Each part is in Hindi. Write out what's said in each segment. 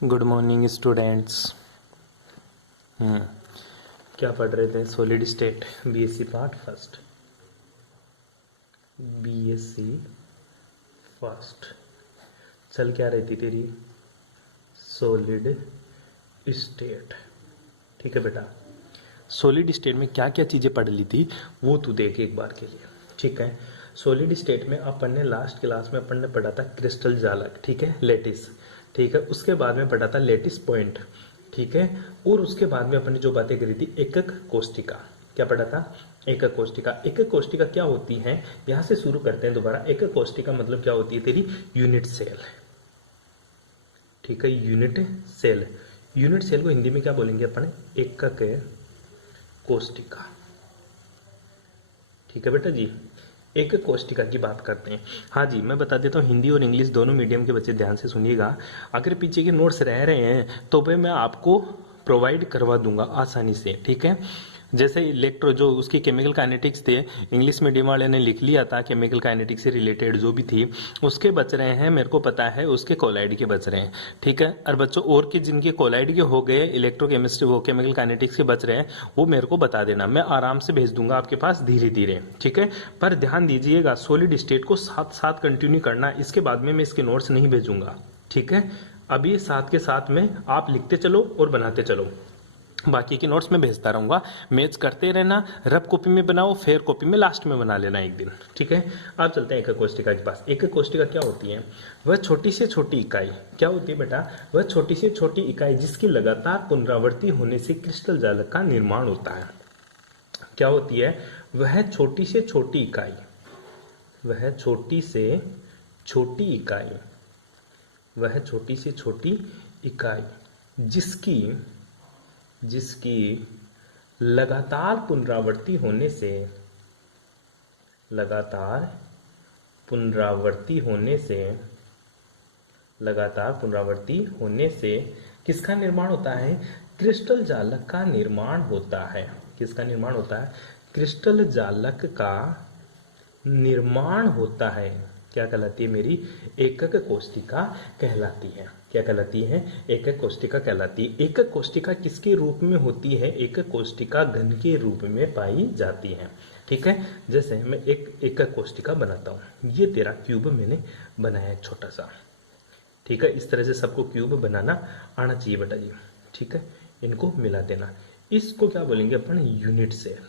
Good morning students. क्या पढ़ रहे थे? Solid state BSc part first. BSc first चल क्या रही थी तेरी? Solid state. ठीक है बेटा, सॉलिड स्टेट में क्या क्या चीज़ें पढ़ ली थी वो तू देख एक बार के लिए। ठीक है, सॉलिड स्टेट में अपन ने लास्ट क्लास में अपन ने पढ़ा था क्रिस्टल जालक, ठीक है, लेटिस। ठीक है, उसके बाद में पढ़ा था लेटिस पॉइंट। ठीक है, और उसके बाद में अपन ने जो बातें करी थी एकक कोष्टिका। क्या पढ़ा था? एकक कोष्टिका। एकक कोष्टिका क्या होती है, यहां से शुरू करते हैं दोबारा। एकक कोष्टिका मतलब क्या होती है तेरी? Unit cell. ठीक है, यूनिट सेल। यूनिट सेल को हिंदी में क्या बोलेंगे अपन? एकक कोष्टिका। ठीक है बेटा जी, एकक कोष्टिका की बात करते हैं। हाँ जी, मैं बता देता हूँ, हिंदी और इंग्लिश दोनों मीडियम के बच्चे ध्यान से सुनिएगा। अगर पीछे के नोट्स रह रहे हैं तो वे मैं आपको प्रोवाइड करवा दूंगा आसानी से। ठीक है, जैसे इलेक्ट्रो जो उसकी केमिकल काइनेटिक्स थे, इंग्लिश मीडियम वाले ने लिख लिया था, केमिकल काइनेटिक्स से रिलेटेड जो भी थी उसके बच रहे हैं, मेरे को पता है उसके कोलाइड के बच रहे हैं। ठीक है, और बच्चों और के जिनके कोलाइड के हो गए, इलेक्ट्रोकेमिस्ट्री वो केमिकल काइनेटिक्स के बच रहे हैं, वो मेरे को बता देना, मैं आराम से भेज दूंगा आपके पास धीरे धीरे। ठीक है, पर ध्यान दीजिएगा सॉलिड स्टेट को साथ साथ कंटिन्यू करना, इसके बाद में मैं इसके नोट्स नहीं भेजूंगा। ठीक है, अभी साथ के साथ में आप लिखते चलो और बनाते चलो, बाकी के नोट्स में भेजता रहूंगा। मैच करते रहना, रफ कॉपी में बनाओ, फेयर कॉपी में लास्ट में बना लेना एक दिन। ठीक है, अब चलते हैं एकक कोष्टिका के पास। एकक कोष्टिका क्या होती है? वह छोटी से छोटी इकाई। क्या होती है बेटा? वह छोटी से छोटी इकाई जिसकी लगातार पुनरावृत्ति होने से क्रिस्टल जालक का निर्माण होता है। क्या होती है? वह छोटी से छोटी इकाई, वह छोटी से छोटी इकाई, वह छोटी से छोटी इकाई जिसकी जिसकी लगातार पुनरावृत्ति होने से, लगातार पुनरावृत्ति होने से, लगातार पुनरावृत्ति होने से किसका निर्माण होता है? क्रिस्टल जालक का निर्माण होता है। किसका निर्माण होता है? क्रिस्टल जालक का निर्माण होता है। क्या कहलाती है मेरी? एकक कोष्टिका कहलाती है। क्या कहलाती है? एकक कोष्टिका कहलाती है। एकक कोष्टिका किसके रूप में होती है? एकक कोष्टिका घन के रूप में पाई जाती है। ठीक है, जैसे मैं एक एकक कोष्टिका बनाता हूं, ये तेरा क्यूब मैंने बनाया है छोटा सा। ठीक है, इस तरह से सबको क्यूब बनाना आना चाहिए बेटा जी। ठीक है, इनको मिला देना। इसको क्या बोलेंगे अपन? Unit cell.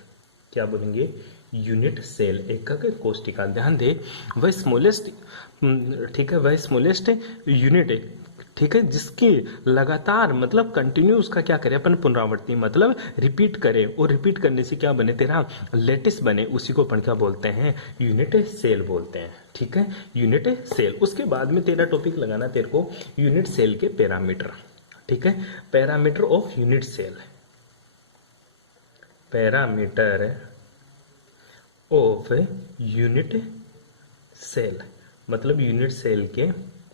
क्या बोलेंगे? यूनिट सेल, एकक कोष्टिका। ध्यान दे, वह स्मॉलेस्ट, ठीक है, वह स्मॉलेस्ट यूनिट है, ठीक है, जिसकी लगातार मतलब कंटिन्यू उसका क्या करे अपन? पुनरावृत्ति मतलब रिपीट करे, और रिपीट करने से क्या बने तेरा? लेटिस बने, उसी को अपन क्या बोलते हैं? यूनिट सेल बोलते हैं। ठीक है, यूनिट सेल। उसके बाद में तेरा टॉपिक लगाना तेरे को यूनिट सेल के पैरामीटर। ठीक है, parameter of unit cell, parameter of unit cell मतलब यूनिट सेल के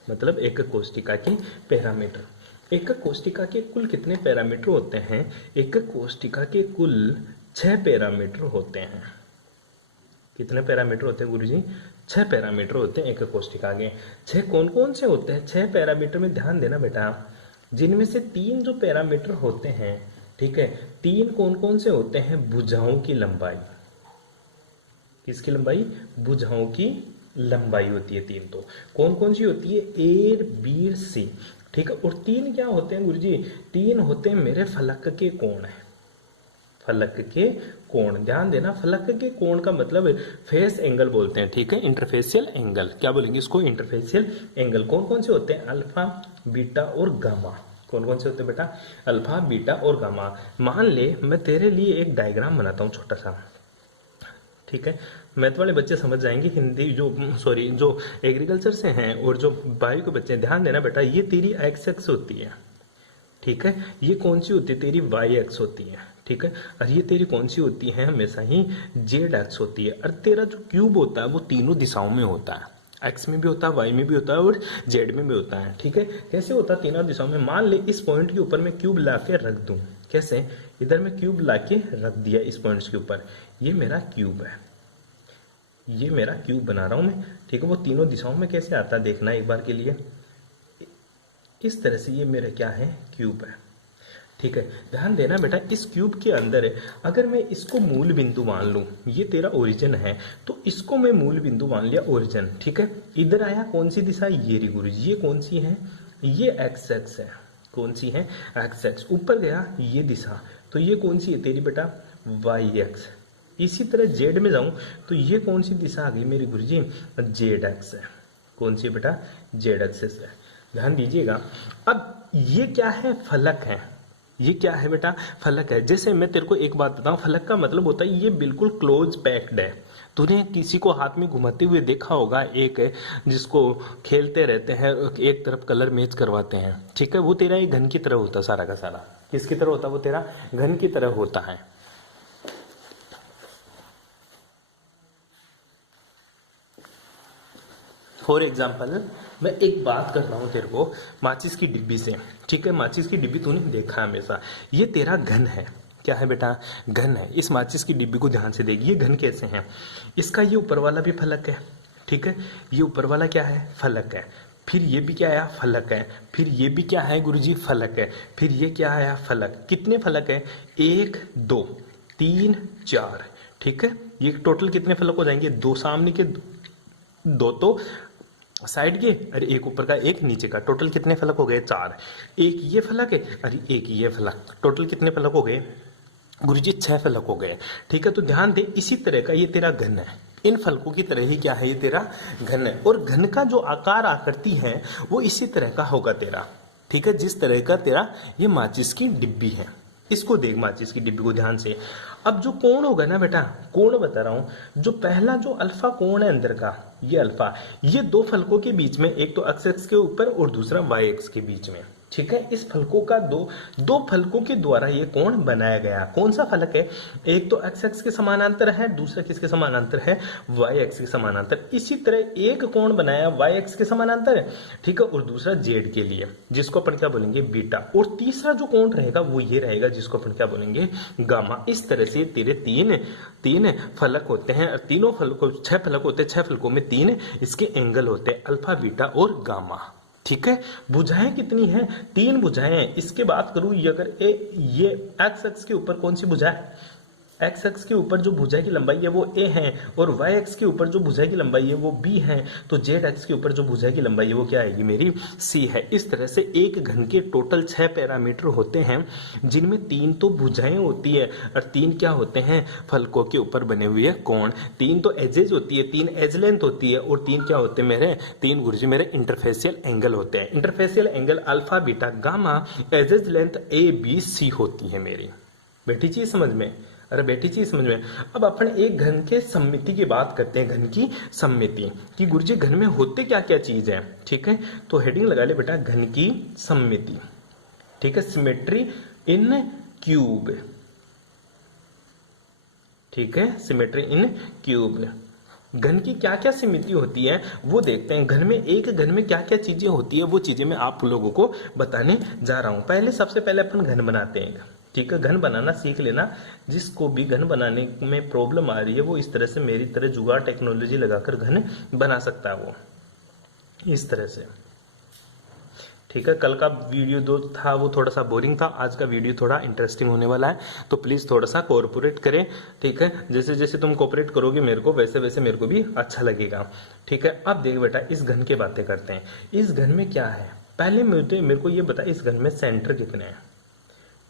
मतलब एकक कोष्टिका के पैरामीटर। एकक कोष्टिका के कुल कितने पैरामीटर होते हैं? एकक कोष्टिका के कुल 6 पैरामीटर होते हैं। कितने पैरामीटर होते हैं गुरुजी? 6 पैरामीटर होते हैं एकक कोष्टिका के। 6 कौन कौन से होते हैं? 6 पैरामीटर में ध्यान देना बेटा, जिनमें से 3 जो पैरामीटर होते हैं, ठीक है, 3 कौन कौन से होते हैं? भुजाओं की लंबाई। किसकी लंबाई? भुजाओं की लंबाई होती है 3। तो कौन कौन सी होती है? ए, बी, सी। ठीक है, और 3 क्या होते हैं गुरुजी? 3 होते हैं मेरे फलक के कोण है। फलक के कोण, ध्यान देना, फलक के कोण का मतलब फेस एंगल बोलते हैं। ठीक है, इंटरफेसियल एंगल। क्या बोलेंगे इसको? Interfacial angle. कौन कौन से होते हैं? अल्फा, बीटा और गामा। कौन कौन से होते हैं बेटा? अल्फा, बीटा और गामा। मान ले मैं तेरे लिए एक डायग्राम बनाता हूं छोटा सा। ठीक है, मैथ वाले बच्चे समझ जाएंगे, हिंदी जो सॉरी जो एग्रीकल्चर से हैं और जो बायो के बच्चे हैं, ध्यान देना बेटा, ये तेरी एक्स एक्स होती है। ठीक है, ये कौन सी होती है? तेरी वाई एक्स होती है। ठीक है, और ये तेरी कौन सी होती है? हमेशा ही जेड एक्स होती है। और तेरा जो क्यूब होता है वो तीनों दिशाओं में होता है, एक्स में भी होता है, वाई में भी होता है और जेड में भी होता है। ठीक है, कैसे होता है? तीनों दिशाओं में। मान ले इस पॉइंट के ऊपर मैं क्यूब ला के रख दूं। कैसे? इधर मैं क्यूब ला के रख दिया इस पॉइंट्स के ऊपर, ये मेरा क्यूब है, ये मेरा क्यूब बना रहा हूं मैं। ठीक है, वो तीनों दिशाओं में कैसे आता है देखना एक बार के लिए। इस तरह से ये मेरा क्या है, क्यूब है। ठीक है, ध्यान देना बेटा, इस क्यूब के अंदर अगर मैं इसको मूल बिंदु मान लूं, ये तेरा ओरिजिन है, तो इसको मैं मूल बिंदु मान लिया ओरिजिन। ठीक है, इधर आया कौन सी दिशा, ये रही गुरु जी, ये कौन सी है, ये एक्स एक्स है। कौन सी है, एक्स एक्स। ऊपर गया ये दिशा, तो ये कौन सी है तेरी बेटा, वाई एक्स। इसी तरह जेड में जाऊं तो ये कौन सी दिशा आ गई मेरी गुरु जी, जेड एक्स है। कौन सी बेटा, जेड एक्सिस है। ध्यान दीजिएगा। अब ये क्या है, फलक है। ये क्या है बेटा, फलक है। जैसे मैं तेरे को एक बात बताऊं, फलक का मतलब होता है ये बिल्कुल क्लोज पैक्ड है। तूने किसी को हाथ में घुमाते हुए देखा होगा, एक जिसको खेलते रहते हैं, एक तरफ कलर मैच करवाते हैं। ठीक है, वो तेरा एक घन की तरह होता है, सारा का सारा किसकी तरह होता है, वो तेरा घन की तरह होता है। फॉर एग्जाम्पल मैं एक बात कर रहा हूं तेरे को माचिस की डिब्बी से। ठीक है, माचिस की डिब्बी तूने देखा है हमेशा, ये तेरा घन है। क्या है बेटा, घन है। इस माचिस की डिब्बी को ध्यान से देख, ये घन कैसे है, इसका ये ऊपर वाला भी फलक है। ठीक है, ये ऊपर वाला क्या है, फलक है। फिर ये भी क्या आया, फलक है। फिर ये भी क्या है गुरुजी, फलक है। फिर ये क्या आया, फलक। कितने फलक है, 1 2 3 4। ठीक है, ये टोटल कितने फलक हो जाएंगे, 2 सामने के, 2 तो साइड के, अरे एक ऊपर का एक नीचे का, टोटल कितने फलक हो गए, 4। एक ये फलक है, अरे एक ये फलक, टोटल कितने फलक हो गए गुरुजी, 6 फलक हो गए। ठीक है, तो ध्यान दे, इसी तरह का ये तेरा घन है। इन फलकों की तरह ही क्या है, ये तेरा घन है। और घन का जो आकार आकृति है वो इसी तरह का होगा तेरा। ठीक है, जिस तरह का तेरा ये माचिस की डिब्बी है। इसको देख, माचिस की डिब्बी को ध्यान से। अब जो कोण होगा ना बेटा, कोण बता रहा हूं, जो पहला जो अल्फा कोण है अंदर का, ये अल्फा, ये 2 फलकों के बीच में, एक तो एक्स एक्स के ऊपर और दूसरा वाई एक्स के बीच में। ठीक है, इस फलकों का दो फलकों के द्वारा ये कोण बनाया गया। कौन सा फलक है, एक तो एक्स एक्स के समानांतर है, दूसरा किसके समानांतर है, वाई एक्स के समानांतर। इसी तरह एक कोण बनाया वाई एक्स के समानांतर है। ठीक है, और दूसरा जेड के लिए, जिसको अपन क्या बोलेंगे, बीटा। और तीसरा जो कोण रहेगा वो ये रहेगा, जिसको अपन क्या बोलेंगे, गामा। इस तरह से तेरे तीन फलक होते हैं। तीनों फलकों 6 फलक होते हैं, 6 फलकों में 3 इसके एंगल होते हैं, अल्फा, बीटा और गामा। ठीक है, भुजाएं कितनी हैं, 3 भुजाएं हैं। इसके बात करूं, ये अगर ये एक्स एक्स के ऊपर कौन सी भुजा है, एक्स एक्स के ऊपर जो भुजा की लंबाई है वो ए है, और वाई एक्स के ऊपर जो भुजा की लंबाई है वो बी है, तो जेड एक्स के ऊपर जो भुजा की लंबाई है वो क्या आएगी मेरी, सी है। इस तरह से एक घन के टोटल 6 पैरामीटर होते हैं, जिनमें 3 तो भुजाएं होती है और 3 क्या होते हैं, फलकों के ऊपर बने हुए कोण। 3 तो एजेज होती है, 3 एज लेंथ होती है, और 3 क्या होते हैं मेरे, 3 गुरुजी मेरे इंटरफेशियल एंगल होते हैं। Interfacial angle alpha, beta, gamma, edges length A B C होती है मेरी। बेटी चीज समझ में, अरे बेटी चीज समझ में। अब अपन एक घन के सममिति की बात करते हैं, घन की सममिति कि गुरुजी घन में होते क्या क्या चीज है। ठीक है, तो हेडिंग लगा ले बेटा, घन की सममिति। ठीक है, सिमेट्री इन क्यूब। ठीक है, सिमेट्री इन क्यूब। घन की क्या क्या सिमिति होती है वो देखते हैं। घन में, एक घन में क्या क्या चीजें होती है वो चीजें मैं आप लोगों को बताने जा रहा हूं। पहले सबसे पहले अपन घन बनाते हैं। ठीक है, घन बनाना सीख लेना। जिसको भी घन बनाने में प्रॉब्लम आ रही है वो इस तरह से मेरी तरह जुगाड़ टेक्नोलॉजी लगाकर घन बना सकता है, वो इस तरह से। ठीक है, कल का वीडियो जो था वो थोड़ा सा बोरिंग था, आज का वीडियो थोड़ा इंटरेस्टिंग होने वाला है, तो प्लीज थोड़ा सा कोऑपरेट करें। ठीक है, जैसे जैसे तुम कोऑपरेट करोगे मेरे को, वैसे वैसे मेरे को भी अच्छा लगेगा। ठीक है, अब देख बेटा, इस घन की बातें करते हैं। इस घन में क्या है, पहले मेरे को ये बता, इस घन में सेंटर कितने हैं।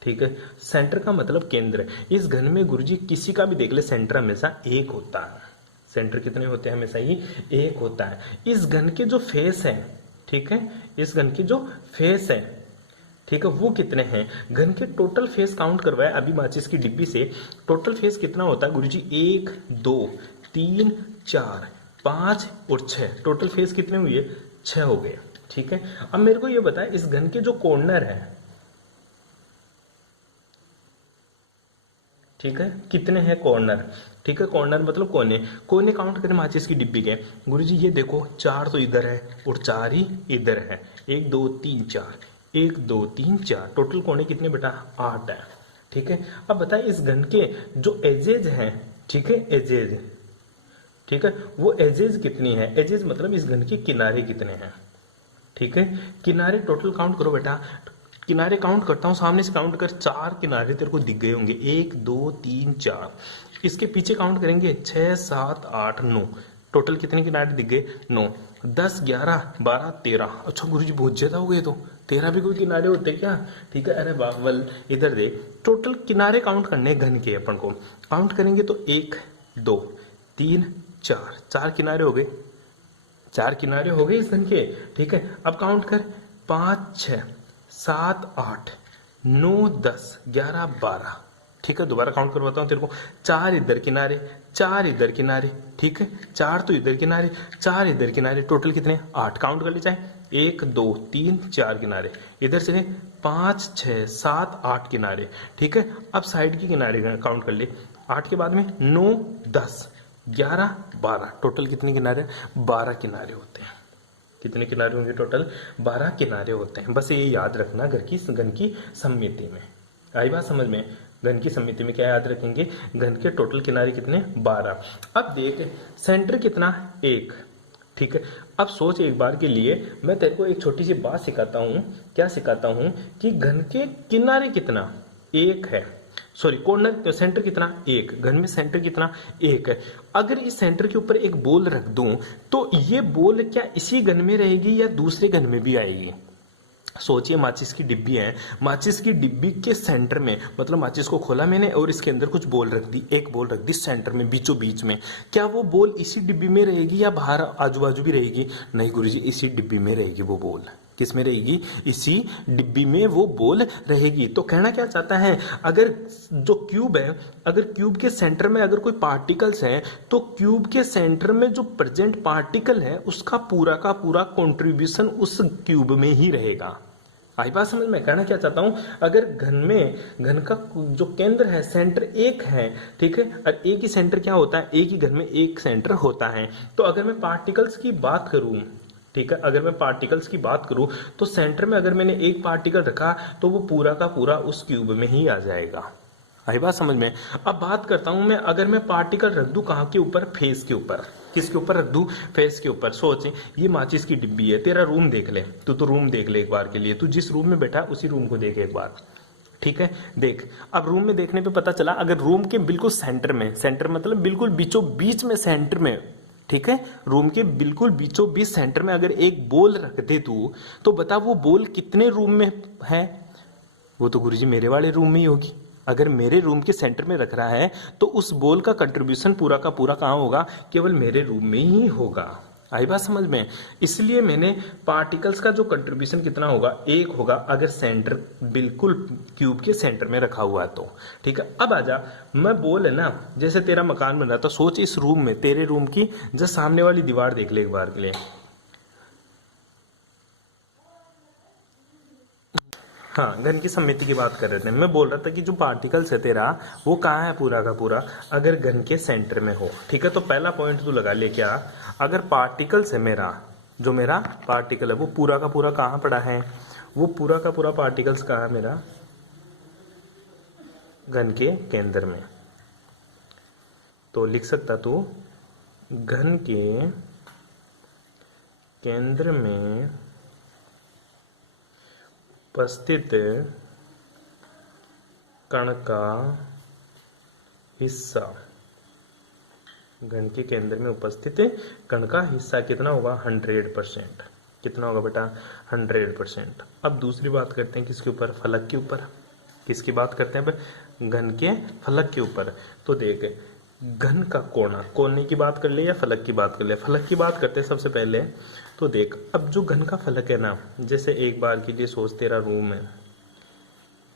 ठीक है, सेंटर का मतलब केंद्र। इस घन में गुरुजी किसी का भी देख ले, सेंटर हमेशा एक होता है। सेंटर कितने होते हैं, हमेशा ही एक होता है। इस घन के जो फेस है, ठीक है, इस घन की जो फेस है, ठीक है, वो कितने हैं। घन के टोटल फेस काउंट करवाए अभी माचिस की डिब्बी से। टोटल फेस कितना होता है गुरुजी, 1 2 3 4 5 और 6। टोटल फेस कितने हुए, 6 हो गए। ठीक है, अब मेरे को ये बताए, इस घन के जो कॉर्नर है, ठीक है, कितने हैं कॉर्नर। ठीक है, कॉर्नर मतलब कोने। कोने काउंट करें माचिस की डिब्बी के, गुरुजी ये देखो 4 तो इधर है और 4 ही इधर है। 1 2 3 4, 1 2 3 4, टोटल कोने कितने बेटा, 8 है। ठीक है, अब बताए इस घन के जो एजेज हैं, ठीक है, एजेज, ठीक है, वो एजेज कितनी है। एजेज मतलब इस घन के किनारे कितने हैं। ठीक है। किनारे टोटल काउंट करो बेटा, किनारे काउंट करता हूँ, सामने से काउंट कर, 4 किनारे तेरे को दिख गए होंगे, 1 2 3 4। इसके पीछे काउंट करेंगे 6 7 8 9, टोटल कितने किनारे दिख गए? 9। 10 11 12 13। अच्छा गुरुजी बहुत ज्यादा हो गए, तो 13 भी कोई किनारे होते क्या? ठीक है, अरे बावल इधर देख, टोटल किनारे काउंट करने घन के, अपन को काउंट करेंगे तो 1 2 3 4, 4 किनारे हो गए, 4 किनारे हो गए इस घन के। ठीक है, अब काउंट कर, 5 6 7 8 9 10 11 12। ठीक है, दोबारा काउंट करवाता हूँ तेरे को, 4 इधर किनारे, 4 इधर किनारे, ठीक है, 4 तो इधर किनारे, 4 इधर किनारे, टोटल कितने? 8। काउंट कर ले चाहे, 1 2 3 4 किनारे, इधर से 5 6 7 8 किनारे। ठीक है, अब साइड के किनारे काउंट कर ले, 8 के बाद में 9 10 11 12, टोटल कितने किनारे? 12 किनारे होते हैं। कितने किनारे होंगे टोटल? 12 किनारे होते हैं। बस ये याद रखना घन की सममिति में। आई बात समझ में? घन की सममिति में क्या याद रखेंगे? घन के टोटल किनारे कितने? 12। अब देख, सेंटर कितना? 1। ठीक है, अब सोच एक बार के लिए, मैं तेरे को एक छोटी सी बात सिखाता हूं। क्या सिखाता हूं? कि घन के किनारे कितना? 1 है, सॉरी कॉर्नर, तो सेंटर कितना? 1। घन में सेंटर कितना? 1 है। अगर इस सेंटर के ऊपर एक बॉल रख दूं तो ये बॉल क्या इसी घन में रहेगी या दूसरे घन में भी आएगी? सोचिए, माचिस की डिब्बी है, माचिस की डिब्बी के सेंटर में, मतलब माचिस को खोला मैंने और इसके अंदर कुछ बॉल रख दी, एक बॉल रख दी सेंटर में, बीचों बीच में। क्या वो बॉल इसी डिब्बी में रहेगी या बाहर आजू बाजू भी रहेगी? नहीं गुरुजी, इसी डिब्बी में रहेगी वो बॉल। किस में रहेगी? इसी डिब्बी में वो बॉल रहेगी। तो कहना क्या चाहता है, अगर जो क्यूब है, अगर क्यूब के सेंटर में अगर कोई पार्टिकल्स है, तो क्यूब के सेंटर में जो प्रेजेंट पार्टिकल है उसका पूरा का पूरा कंट्रीब्यूशन उस क्यूब में ही रहेगा। आई बात समझ में? कहना क्या चाहता हूं, अगर घन का जो केंद्र है, सेंटर 1 है, ठीक है, और एक ही सेंटर क्या होता है? एक ही घन में एक सेंटर होता है। तो अगर मैं पार्टिकल्स की बात करूं, ठीक है, अगर मैं पार्टिकल्स की बात करूं तो सेंटर में अगर मैंने एक पार्टिकल रखा तो वो पूरा का पूरा उस क्यूब में ही आ जाएगा। आई बात समझ में? अब बात करता हूं मैं, अगर मैं पार्टिकल रख दूं कहां के ऊपर? फेस के ऊपर। किसके ऊपर रख दूं? फेस के ऊपर। सोच, ये माचिस की डिब्बी है, तेरा रूम देख ले, तू तो रूम देख ले एक बार के लिए, तू जिस रूम में बैठा है उसी रूम को देख एक बार। ठीक है, देख, अब रूम में देखने पे पता चला, अगर रूम के बिल्कुल सेंटर में, सेंटर मतलब बिल्कुल बीचों बीच में, सेंटर में, ठीक है, रूम के बिल्कुल बीचों बीच सेंटर में अगर एक बॉल रख दे तू, तो बता वो बॉल कितने रूम में है? वो तो गुरुजी मेरे वाले रूम में ही होगी। अगर मेरे रूम के सेंटर में रख रहा है तो उस बॉल का कंट्रीब्यूशन पूरा का पूरा कहां होगा? केवल मेरे रूम में ही होगा। आई बात समझ में? इसलिए मैंने पार्टिकल्स का जो कंट्रीब्यूशन कितना होगा? 1 होगा, अगर सेंटर बिल्कुल क्यूब के सेंटर में रखा हुआ है तो। ठीक है, अब आजा, मैं बॉल है ना, जैसे तेरा मकान बन रहा था, सोच इस रूम में, तेरे रूम की जस्ट सामने वाली दीवार देख ले एक बार के लिए। हाँ, घन की सममिति की बात कर रहे थे। मैं बोल रहा था कि जो पार्टिकल्स है तेरा, वो कहाँ है पूरा का पूरा? अगर घन के सेंटर में हो। ठीक है, तो पहला पॉइंट तू लगा ले, क्या? अगर पार्टिकल्स है मेरा, जो मेरा पार्टिकल है वो पूरा का पूरा कहाँ पड़ा है? वो पूरा का पूरा पार्टिकल्स कहाँ है मेरा? घन के केंद्र में। तो लिख सकता तू, घन के केंद्र में उपस्थित कण का हिस्सा, घन के केंद्र में उपस्थित कण का हिस्सा कितना होगा? 100%। कितना होगा बेटा? 100%। अब दूसरी बात करते हैं किसके ऊपर? फलक के ऊपर। किसकी बात करते हैं? घन के फलक के ऊपर। तो देख, घन का कोना, कोने की बात कर ले या फलक की बात कर ले? फलक की बात करते हैं सबसे पहले। तो देख, अब जो घन का फलक है ना, जैसे एक बार के लिए सोच तेरा रूम है,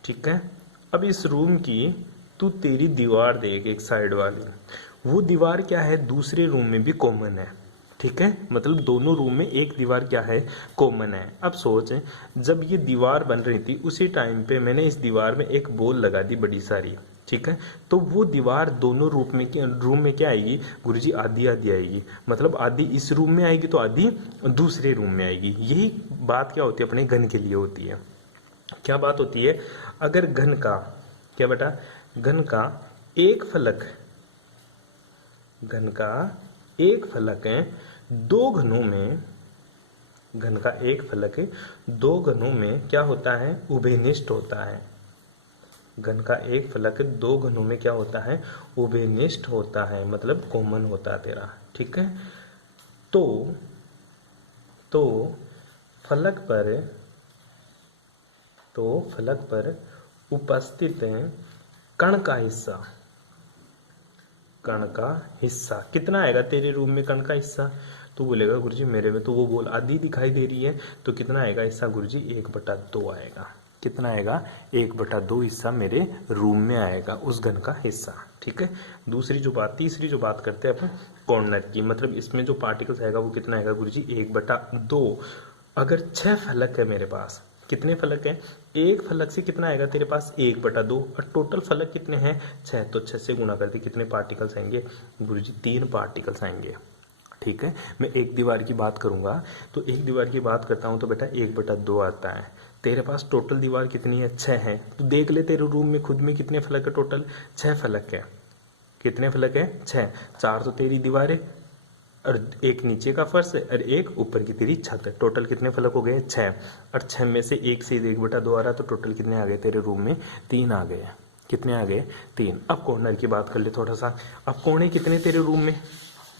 ठीक है, अब इस रूम की तू तेरी दीवार देख, एक साइड वाली, वो दीवार क्या है? दूसरे रूम में भी कॉमन है। ठीक है, मतलब दोनों रूम में एक दीवार क्या है? कॉमन है। अब सोच, जब ये दीवार बन रही थी उसी टाइम पे मैंने इस दीवार में एक बॉल लगा दी बड़ी सारी। ठीक है, तो वो दीवार दोनों रूम में क्या आएगी? गुरुजी आधी आधी आएगी, मतलब आधी इस रूम में आएगी तो आधी दूसरे रूम में आएगी। यही बात क्या होती है? अपने घन के लिए होती है। क्या बात होती है? अगर घन का, क्या बेटा? घन का एक फलक, घन का एक फलक है, दो घनों में, घन का एक फलक दो घनों में क्या होता है, उभयनिष्ठ होता है। घन का एक फलक दो घनों में क्या होता है, उभयनिष्ठ होता है, मतलब कॉमन होता है तेरा। ठीक है, तो फलक पर उपस्थित कण का हिस्सा कितना आएगा तेरे रूम में, कण का हिस्सा। तो बोलेगा गुरुजी मेरे में तो वो बोल आधी दिखाई दे रही है, तो कितना आएगा हिस्सा गुरुजी, 1/2 आएगा। कितना आएगा, 1/2 हिस्सा मेरे रूम में आएगा उस घन का हिस्सा। ठीक है, तीसरी जो बात करते हैं अपन कॉर्नर की, मतलब इसमें जो पार्टिकल्स आएगा वो कितना आएगा गुरुजी, 1/2। अगर 6 फलक है मेरे पास, कितने फलक है, एक फलक से कितना आएगा तेरे पास, 1/2, और टोटल फलक कितने हैं, 6, तो 6 से गुणा करके कितने पार्टिकल्स आएंगे गुरुजी, 3 पार्टिकल्स आएंगे। ठीक है, मैं एक दीवार की बात करूंगा, तो एक दीवार की बात करता हूं तो बेटा 1/2 आता है। तेरे पास टोटल दीवार कितनी है, 6 है, तो देख ले तेरे रूम में खुद में कितने फलक है, टोटल 6 फलक है। कितने फलक है, 6, 4 तो तेरी दीवार है और एक नीचे का फर्श है और एक ऊपर की तेरी छत है। टोटल कितने फलक हो गए, 6, और 6 में से 1 से 1/2 आ रहा, तो टोटल कितने आ गए तेरे रूम में, 3 आ गए। कितने आ गए, 3। अब कॉर्नर की बात कर ले थोड़ा सा। अब कोने कितने तेरे रूम में,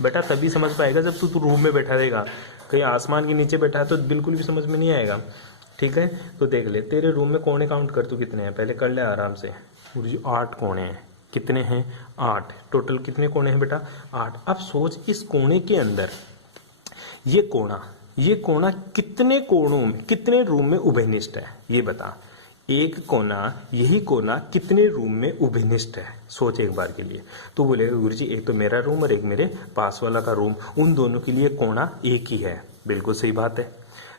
बेटा तभी समझ पाएगा जब तू रूम में बैठा रहेगा। कहीं आसमान के नीचे बैठा है तो बिल्कुल भी समझ में नहीं आएगा। ठीक है, तो देख ले तेरे रूम में कोने काउंट कर, तू कितने हैं पहले कर ले आराम से। 8 कोने हैं। कितने हैं, 8। टोटल कितने कोने हैं बेटा, 8। अब सोच इस कोने के अंदर ये कोना कितने कोणों में, कितने रूम में उभयनिष्ठ है, ये बता। एक कोना, यही कोना कितने रूम में उभयनिष्ठ है, सोच एक बार के लिए। तो बोलेगा गुरुजी एक तो मेरा रूम और एक मेरे पास वाला का रूम, उन दोनों के लिए कोना एक ही है। बिल्कुल सही बात है,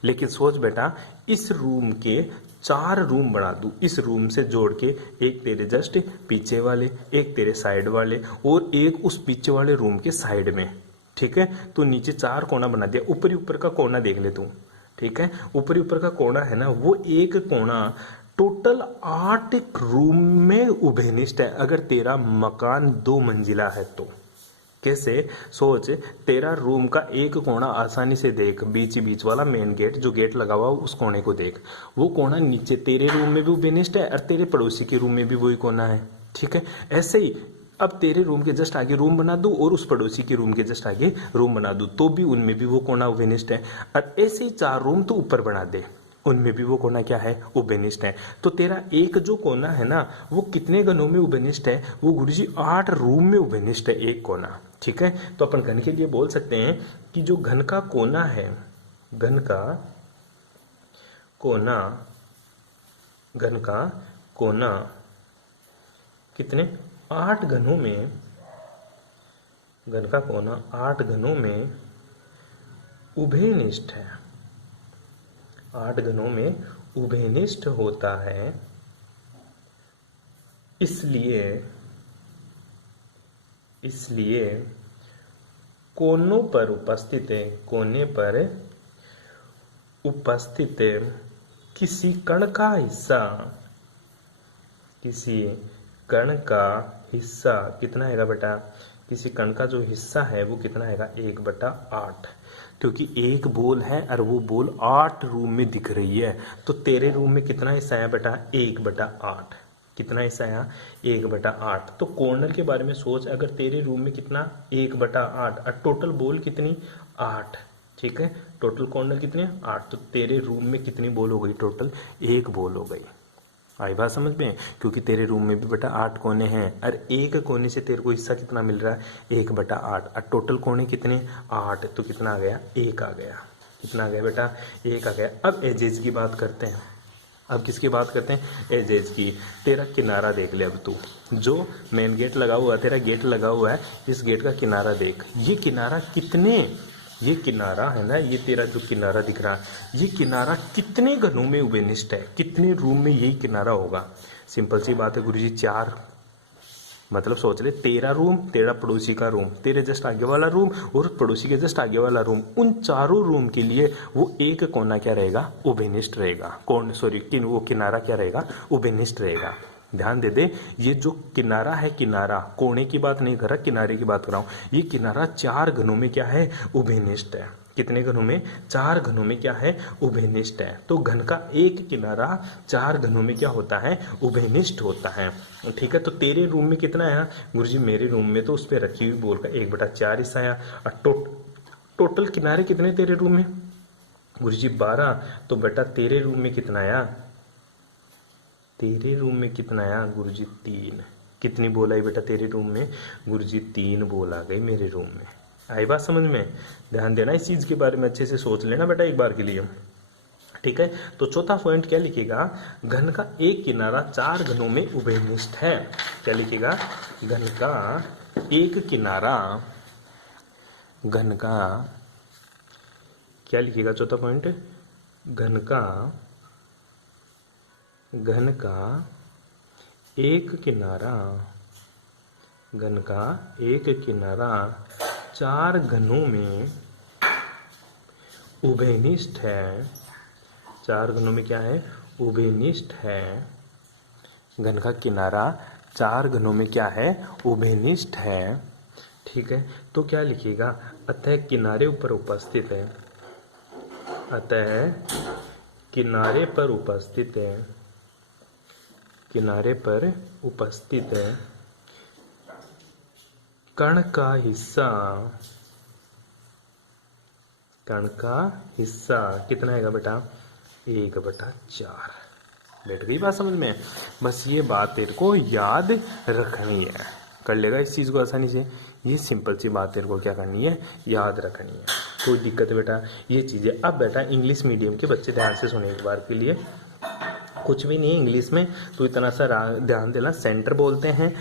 लेकिन सोच बेटा इस रूम के 4 रूम बना दूं, इस रूम से जोड़ के, एक तेरे जस्ट पीछे वाले, एक तेरे साइड वाले, और एक उस पीछे वाले रूम के साइड में। ठीक है, तो नीचे 4 कोना बना दिया। ऊपर का कोना देख ले तू। ठीक है, ऊपर का कोना है ना, वो एक कोना टोटल 8 रूम में उभयनिष्ठ है। अगर तेरा मकान 2 मंजिला है तो कैसे, सोच तेरा रूम का एक कोना आसानी से देख, बीच वाला मेन गेट, जो गेट लगा हुआ उस कोने को देख, वो कोना नीचे तेरे रूम में भी उभयनिष्ठ है और तेरे पड़ोसी के रूम में भी वही कोना है। ठीक है, ऐसे ही अब तेरे रूम के जस्ट आगे रूम बना दूं और उस पड़ोसी के रूम के जस्ट आगे रूम बना दूं, तो भी उनमें भी वो कोना उभयनिष्ठ है। और ऐसे ही 4 रूम तो ऊपर बना दे, उनमें भी वो कोना क्या है, उभयनिष्ठ है। तो तेरा एक जो कोना है ना, वो कितने घनों में उभयनिष्ठ है, वो गुरुजी 8 रूम में उभयनिष्ठ है एक कोना। ठीक है, तो अपन घन के लिए बोल सकते हैं कि जो घन का कोना है, घन का कोना कितने, 8 घनों में, घन का कोना 8 घनों में उभयनिष्ठ है, 8 घनों में उभयनिष्ठ होता है। इसलिए कोनों पर उपस्थित किसी कण का हिस्सा कितना आएगा बेटा, किसी कण का जो हिस्सा है वो कितना आएगा, 1/8। क्योंकि एक बॉल है और वो बॉल 8 रूम में दिख रही है, तो तेरे रूम में कितना हिस्सा है बेटा, 1/8। कितना हिस्सा आया, 1/8। तो कॉर्नर के बारे में सोच, अगर तेरे रूम में कितना, 1/8, और टोटल बॉल कितनी, 8। ठीक है, टोटल कॉर्नर कितने, 8, तो तेरे रूम में कितनी बॉल हो गई, टोटल 1 बॉल हो गई। आई बात समझ में, क्योंकि तेरे रूम में भी बेटा 8 कोने हैं और एक कोने से तेरे को हिस्सा कितना मिल रहा है, 1/8, और टोटल कोने कितने, 8, तो कितना आ गया, 1 आ गया। कितना आ गया बेटा, 1 आ गया। अब एजेज की बात करते हैं। अब किसकी बात करते हैं, एजेज की। तेरा किनारा देख ले, अब तू जो मेन गेट लगा हुआ है, तेरा गेट लगा हुआ है, इस गेट का किनारा देख, ये किनारा कितने, ये किनारा है ना, ये तेरा जो किनारा दिख रहा है, ये किनारा कितने घनों में उभयनिष्ठ है, कितने रूम में यही किनारा होगा। सिंपल सी बात है गुरुजी, 4। मतलब सोच ले, तेरा रूम, तेरा पड़ोसी का रूम, तेरे जस्ट आगे वाला रूम और पड़ोसी के जस्ट आगे वाला रूम, उन चारों रूम के लिए वो एक कोना क्या रहेगा, उभयनिष्ठ रहेगा। वो किनारा क्या रहेगा, उभयनिष्ठ रहेगा। ध्यान दे दे, ये जो किनारा है, किनारा कोने की बात नहीं कर रहा, किनारे की बात कर रहा हूं। ये किनारा 4 घनों में क्या है, उभयनिष्ठ है। कितने घनों में? 4 घनों में क्या है? उभयनिष्ठ है। तो घन का एक किनारा 4 घनों में क्या होता है? उभयनिष्ठ होता है। ठीक है, तो तेरे रूम में कितना आया? गुरुजी मेरे रूम में तो उस पर रखी हुई बॉल का 1/4 हिस्सा आया। और टोटल किनारे कितने तेरे रूम में? गुरुजी 12। तो बेटा तेरे रूम में कितना आया? तेरे रूम में कितना आया? गुरुजी 3। कितनी बॉल आई बेटा तेरे रूम में? गुरुजी 3 बॉल आ गई मेरे रूम में। आई बात समझ में? ध्यान देना इस चीज के बारे में, अच्छे से सोच लेना बेटा एक बार के लिए। ठीक है, तो चौथा पॉइंट क्या लिखेगा? घन का एक किनारा 4 घनों में उभयनिष्ठ है। क्या लिखेगा? घन का एक किनारा, घन का क्या लिखेगा? चौथा पॉइंट, घन का एक किनारा, घन का एक किनारा 4 घनों में उभयनिष्ठ है। 4 घनों में क्या है? उभयनिष्ठ है। घन का किनारा 4 घनों में क्या है? उभयनिष्ठ है। ठीक है, तो क्या लिखिएगा? अतः किनारे ऊपर उपस्थित है, अतः किनारे पर उपस्थित है, किनारे पर उपस्थित है कण का हिस्सा, कण का हिस्सा कितना आएगा बेटा? 1/4। बैठ गई बात समझ में? बस ये बात तेरे को याद रखनी है, कर लेगा इस चीज को आसानी से। ये सिंपल सी बात तेरे को क्या करनी है? याद रखनी है। कोई दिक्कत है बेटा? ये चीजें अब बेटा इंग्लिश मीडियम के बच्चे ध्यान से सुने एक बार के लिए। कुछ भी नहीं इंग्लिश में, तो इतना सा ध्यान देना। सेंटर बोलते हैं,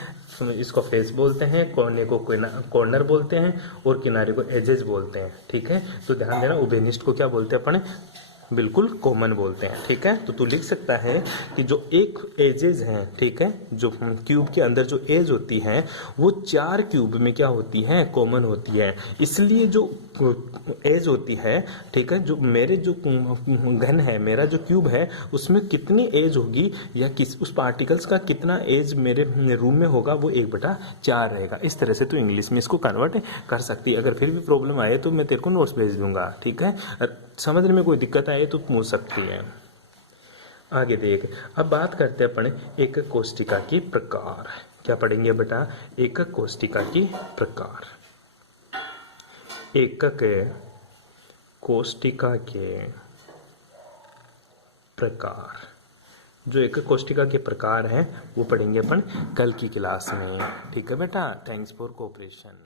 इसको फेस बोलते हैं, कोने को कॉर्नर बोलते हैं, और किनारे को एजेस बोलते हैं। ठीक है, तो ध्यान देना। उभयनिष्ठ को क्या बोलते हैं अपन? बिल्कुल कॉमन बोलते हैं। ठीक है, तो तू लिख सकता है कि जो एक एजेस हैं, ठीक है, जो क्यूब के अंदर जो एज होती है वो 4 क्यूब में क्या होती है? कॉमन होती है। इसलिए जो एज होती है, ठीक है, जो मेरे जो घन है, मेरा जो क्यूब है, उसमें कितनी एज होगी या उस पार्टिकल्स का कितना एज मेरे रूम में होगा, वो 1/4 रहेगा। इस तरह से तू इंग्लिश में इसको कन्वर्ट कर सकती है। अगर फिर भी प्रॉब्लम आए तो मैं तेरे को नोट्स भेज दूंगा। ठीक है, समझने में कोई दिक्कत आए तो पूछ सकती है। आगे देख, अब बात करते हैं अपन एक कोष्टिका की प्रकार। क्या पढ़ेंगे बेटा? एक कोष्टिका की प्रकार। एकक कोष्टिका के प्रकार, जो एक कोष्टिका के प्रकार हैं वो पढ़ेंगे अपन कल की क्लास में। ठीक है बेटा, थैंक्स फॉर कोऑपरेशन।